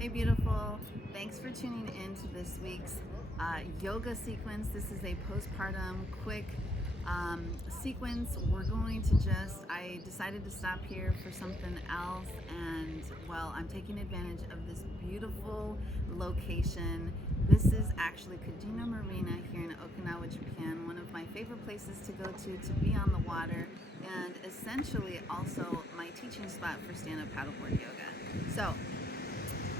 Hey beautiful, thanks for tuning in to this week's yoga sequence. This is a postpartum quick sequence. We're going to I decided to stop here for something else, and well, I'm taking advantage of this beautiful location. This is actually Kadena Marina here in Okinawa, Japan, one of my favorite places to go to be on the water, and essentially also my teaching spot for stand-up paddleboard yoga. So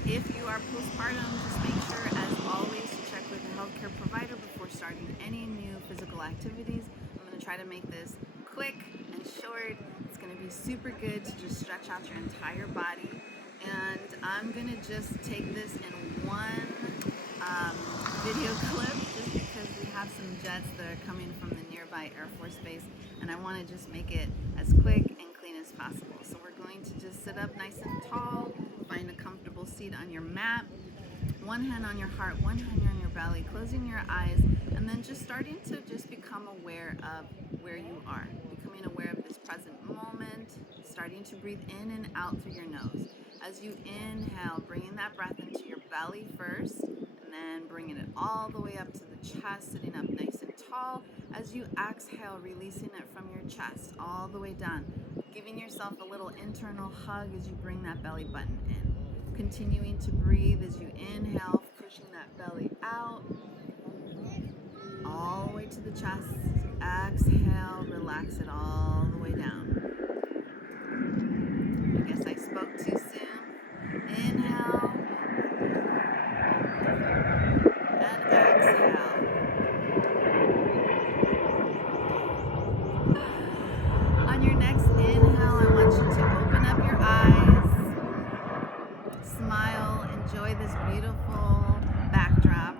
if you are postpartum, just make sure, as always, to check with a healthcare provider before starting any new physical activities. I'm going to try to make this quick and short. It's going to be super good to just stretch out your entire body. And I'm going to just take this in one video clip just because we have some jets that are coming from the nearby Air Force Base, and I want to just make it as quick and clean as possible. So we're going to just sit up nice and tall, find a comfortable seat on your mat, one hand on your heart, one hand on your belly, closing your eyes, and then just starting to just become aware of where you are, becoming aware of this present moment, starting to breathe in and out through your nose. As you inhale, bringing that breath into your belly first, and then bringing it all the way up to the chest, sitting up nice and tall. As you exhale, releasing it from your chest all the way down, giving yourself a little internal hug as you bring that belly button in. Continuing to breathe as you inhale, pushing that belly out, all the way to the chest. Exhale, relax it all the way down. I guess I spoke too soon. Inhale and exhale. On your next inhale, I want you to open up your eyes, smile, enjoy this beautiful backdrop.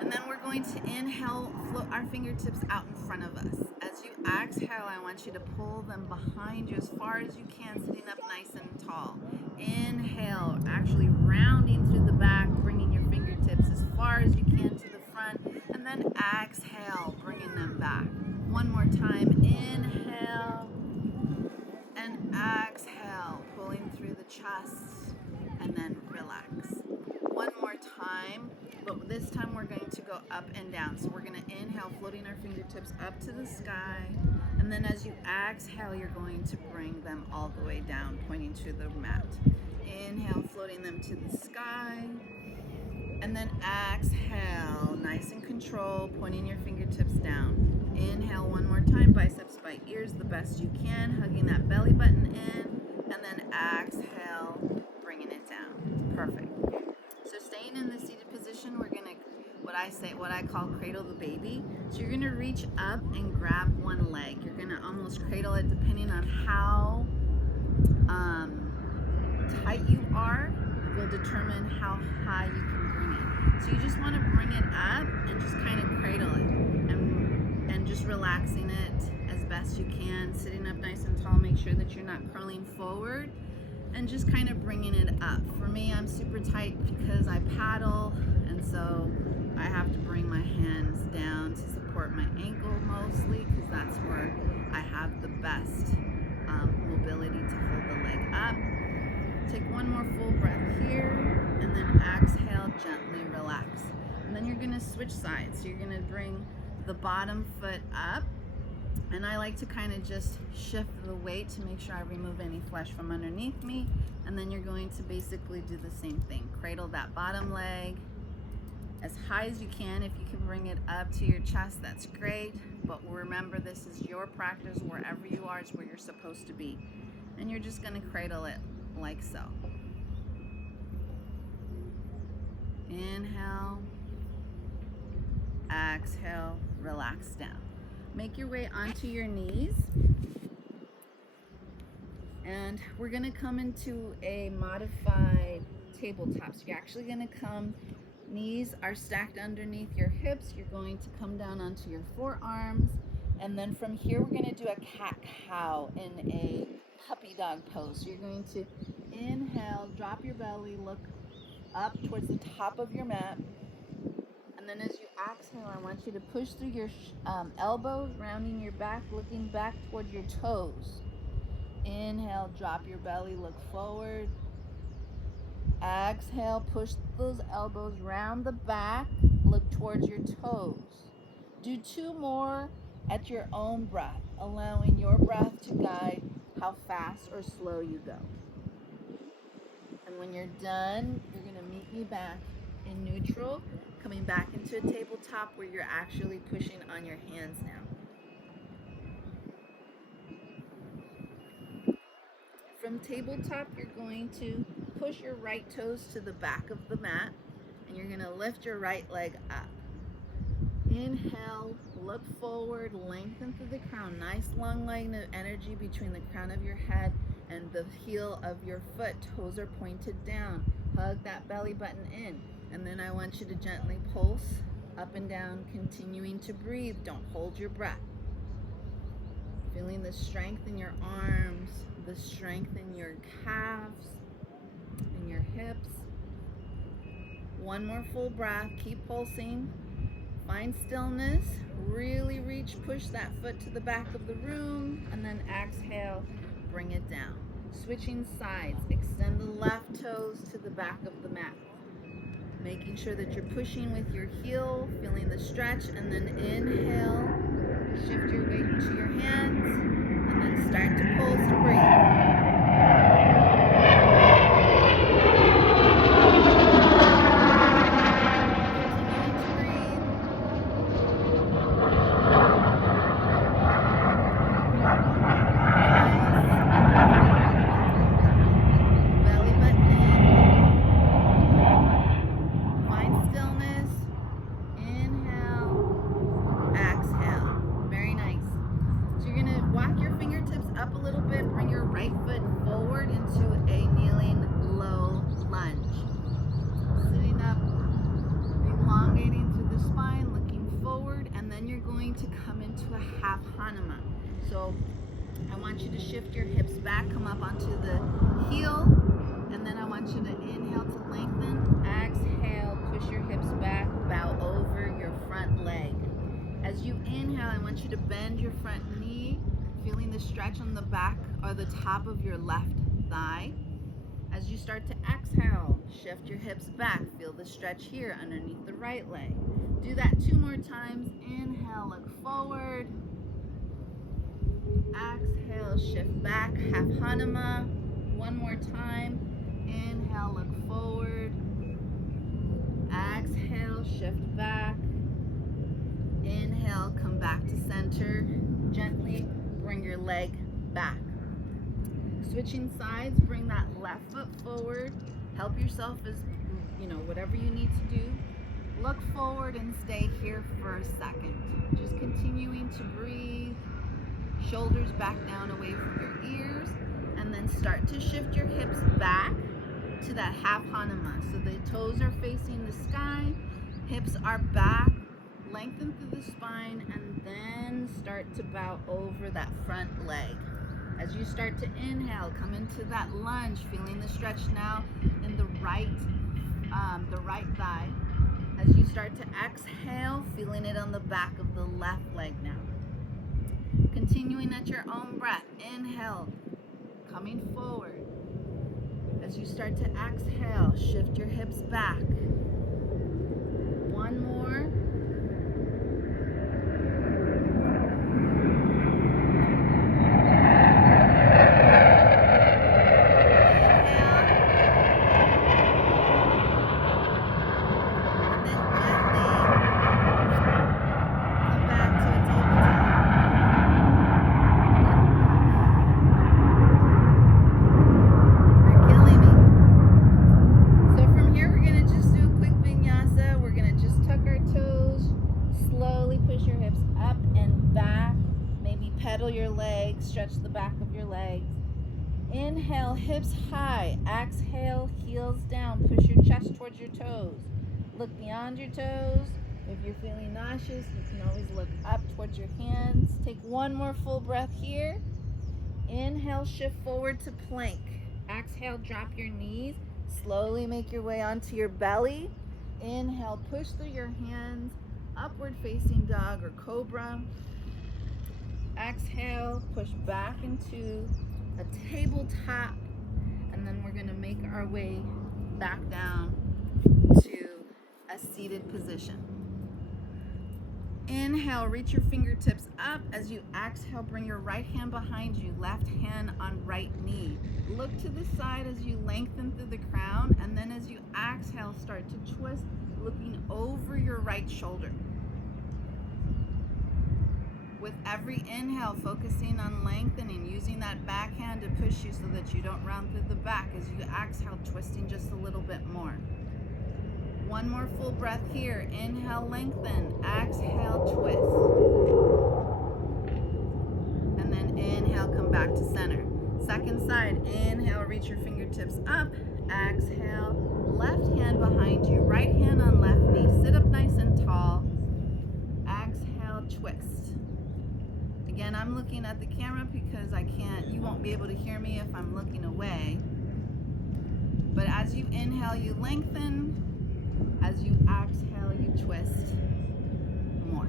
And then we're going to inhale, float our fingertips out in front of us. As you exhale, I want you to pull them behind you as far as you can, sitting up nice and tall. Inhale, actually rounding through the back, bringing your fingertips as far as you can to the front. And then exhale, bringing them back. One more time, inhale and exhale, pulling through the chest, and then relax. One more time, but this time we're going to go up and down. So we're going to inhale, floating our fingertips up to the sky, and then as you exhale, you're going to bring them all the way down, pointing to the mat. Inhale, floating them to the sky, and then exhale, nice and controlled, pointing your fingertips down. Inhale one more time, biceps by ears the best you can, hugging that belly button in, and then exhale, bringing it down. Perfect. So staying in the seated position, we're gonna, what I call cradle the baby. So you're gonna reach up and grab one leg. You're gonna almost cradle it, depending on how tight you are, will determine how high you can bring it. So you just want to bring it up and just kind of cradle it, and just relaxing it as best you can, sitting up nice and tall. Make sure that you're not curling forward, and just kind of bringing it up. For me, I'm super tight because I paddle, and so I have to bring my hands down to support my ankle mostly, because that's where I have the best mobility to hold the leg up. Take one more full breath here, and then exhale, gently relax. And then you're gonna switch sides. So you're gonna bring the bottom foot up, and I like to kind of just shift the weight to make sure I remove any flesh from underneath me. And then you're going to basically do the same thing. Cradle that bottom leg as high as you can. If you can bring it up to your chest, that's great. But remember, this is your practice. Wherever you are is where you're supposed to be. And you're just gonna cradle it like so. Inhale, exhale, relax down. Make your way onto your knees, and we're gonna come into a modified tabletop. So you're actually gonna come, knees are stacked underneath your hips. You're going to come down onto your forearms, and then from here we're gonna do a cat-cow in a puppy dog pose. So you're going to inhale, drop your belly, look up towards the top of your mat, and then as you exhale, I want you to push through your elbows, rounding your back, looking back toward your toes. Inhale, drop your belly, look forward. Exhale, push those elbows round the back, look towards your toes. Do 2 more at your own breath, allowing your breath to guide how fast or slow you go. And when you're done, you're going to meet me back in neutral, coming back into a tabletop where you're actually pushing on your hands now. From tabletop, you're going to push your right toes to the back of the mat, and you're going to lift your right leg up. Inhale, look forward, lengthen through the crown. Nice long line of energy between the crown of your head and the heel of your foot. Toes are pointed down. Hug that belly button in. And then I want you to gently pulse up and down, continuing to breathe. Don't hold your breath. Feeling the strength in your arms, the strength in your calves, in your hips. One more full breath. Keep pulsing. Find stillness. Really reach, push that foot to the back of the room, and then exhale, bring it down. Switching sides. Extend the left toes to the back of the mat. Making sure that you're pushing with your heel, feeling the stretch, and then inhale. Shift your weight into your hands, and then start to pulse and breathe. So I want you to shift your hips back, come up onto the heel, and then I want you to inhale to lengthen. Exhale, push your hips back, bow over your front leg. As you inhale, I want you to bend your front knee, feeling the stretch on the back or the top of your left thigh. As you start to exhale, shift your hips back, feel the stretch here underneath the right leg. Do that 2 more times. Inhale, look forward. Exhale, shift back, half Hanuma. 1 more time. Inhale, look forward. Exhale, shift back. Inhale, come back to center. Gently bring your leg back. Switching sides, bring that left foot forward. Help yourself as, whatever you need to do. Look forward and stay here for a second. Just continuing to breathe. Shoulders back down away from your ears, and then start to shift your hips back to that half Hanuma. So the toes are facing the sky, hips are back, lengthen through the spine, and then start to bow over that front leg. As you start to inhale, come into that lunge, feeling the stretch now in the right thigh. As you start to exhale, feeling it on the back of the left leg now. Continuing at your own breath. Inhale, coming forward. As you start to exhale, shift your hips back. 1 more. Stretch the back of your legs. Inhale, hips high. Exhale, heels down. Push your chest towards your toes. Look beyond your toes. If you're feeling nauseous, you can always look up towards your hands. Take 1 more full breath here. Inhale, shift forward to plank. Exhale, drop your knees. Slowly make your way onto your belly. Inhale, push through your hands. Upward facing dog or cobra. Exhale, push back into a tabletop, and then we're going to make our way back down to a seated position. Inhale, reach your fingertips up. As you exhale, bring your right hand behind you, left hand on right knee. Look to the side as you lengthen through the crown, and then as you exhale, start to twist, looking over your right shoulder. With every inhale, focusing on lengthening, using that back hand to push you so that you don't round through the back. As you exhale, twisting just a little bit more. One more full breath here. Inhale, lengthen. Exhale, twist. And then inhale, come back to center. Second side, inhale, reach your fingertips up. Exhale, left hand behind you, right hand on left knee. Sit up nice and tall. Exhale, twist. Again, I'm looking at the camera because you won't be able to hear me if I'm looking away. But as you inhale, you lengthen. As you exhale, you twist more.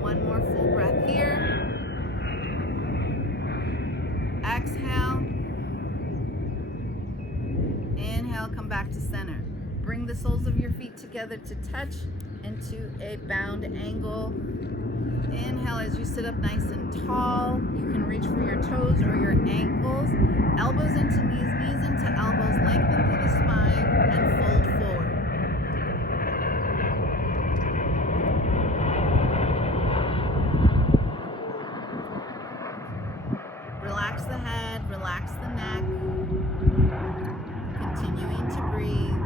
One more full breath here. Exhale. Inhale, come back to center. Bring the soles of your feet together to touch into a bound angle. Inhale as you sit up nice and tall. You can reach for your toes or your ankles. Elbows into knees, knees into elbows. Lengthen through the spine and fold forward. Relax the head, relax the neck. Continuing to breathe.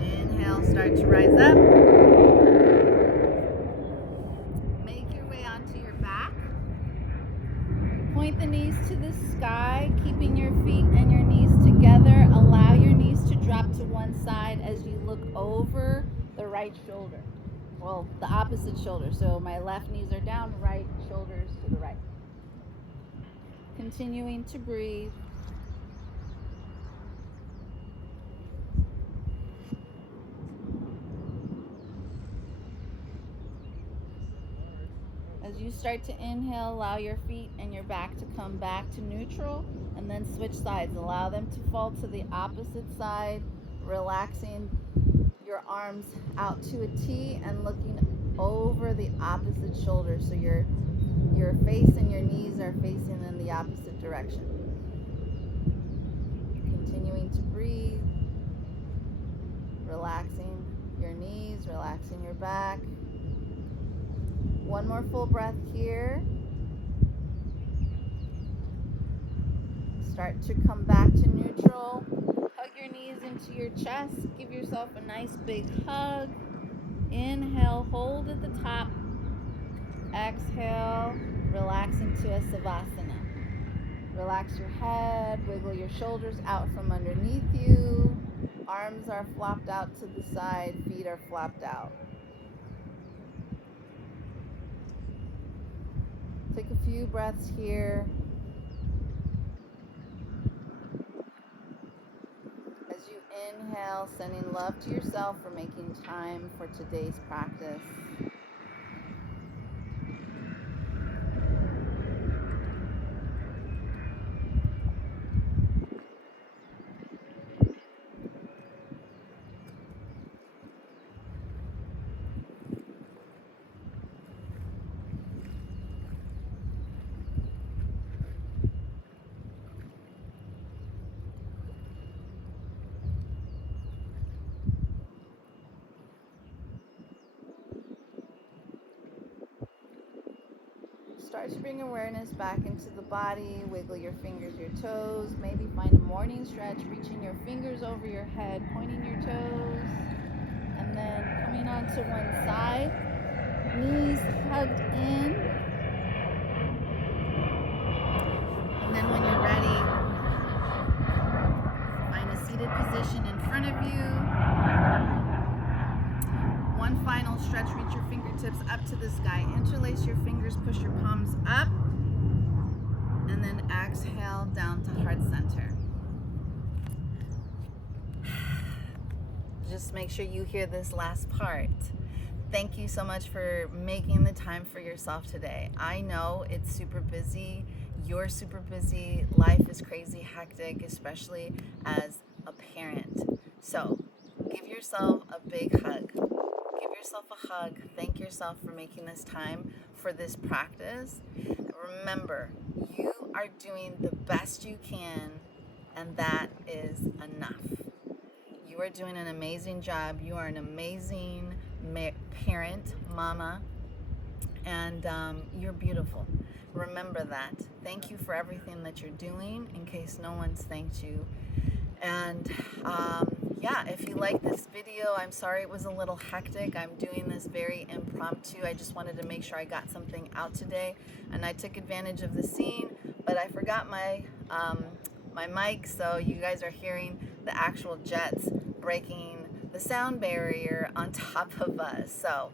Inhale, start to rise up. Make your way onto your back. Point the knees to the sky, keeping your feet and your knees together. Allow your knees to drop to one side as you look over the right shoulder. Well, the opposite shoulder. So my left knees are down, right shoulders to the right. Continuing to breathe. As you start to inhale, allow your feet and your back to come back to neutral, and then switch sides. Allow them to fall to the opposite side, relaxing your arms out to a T and looking over the opposite shoulder. So your face and your knees are facing in the opposite direction. Continuing to breathe, relaxing your knees, relaxing your back. One more full breath here. Start to come back to neutral. Hug your knees into your chest. Give yourself a nice big hug. Inhale, hold at the top. Exhale, relax into a savasana. Relax your head, wiggle your shoulders out from underneath you. Arms are flopped out to the side, feet are flopped out. Take a few breaths here. As you inhale, sending love to yourself for making time for today's practice. Start to bring awareness back into the body. Wiggle your fingers, your toes. Maybe find a morning stretch, reaching your fingers over your head, pointing your toes. And then coming onto one side. Knees hugged in. And then when you're ready, find a seated position in front of you. One final stretch, reach your fingertips up to the sky. Interlace your fingers, push your palms up. And then exhale down to heart center. Just make sure you hear this last part. Thank you so much for making the time for yourself today. I know it's super busy. You're super busy. Life is crazy hectic, especially as a parent. So give yourself a big hug. Give yourself a hug. Thank yourself for making this time for this practice. Remember, you are doing the best you can, and that is enough. You are doing an amazing job. You are an amazing parent, mama, and you're beautiful. Remember that. Thank you for everything that you're doing, in case no one's thanked you. And yeah, if you like this video, I'm sorry it was a little hectic. I'm doing this very impromptu. I just wanted to make sure I got something out today, and I took advantage of the scene, but I forgot my mic, so you guys are hearing the actual jets breaking the sound barrier on top of us. So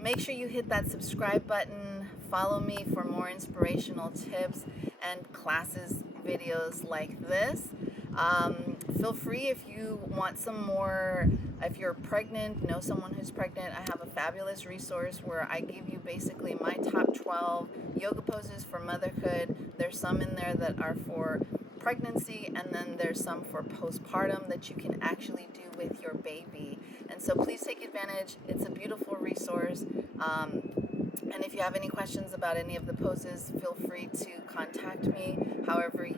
make sure you hit that subscribe button. Follow me for more inspirational tips and classes videos like this. Feel free if you want some more. If you're pregnant, know someone who's pregnant, I have a fabulous resource where I give you basically my top 12 yoga poses for motherhood. There's some in there that are for pregnancy, and then there's some for postpartum that you can actually do with your baby. And so please take advantage. It's a beautiful resource. And if you have any questions about any of the poses, feel free to contact me however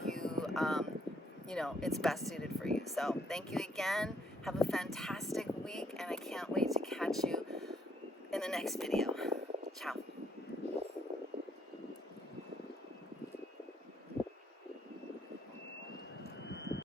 it's best suited for you. So thank you again. Have a fantastic week, and I can't wait to catch you in the next video. Ciao.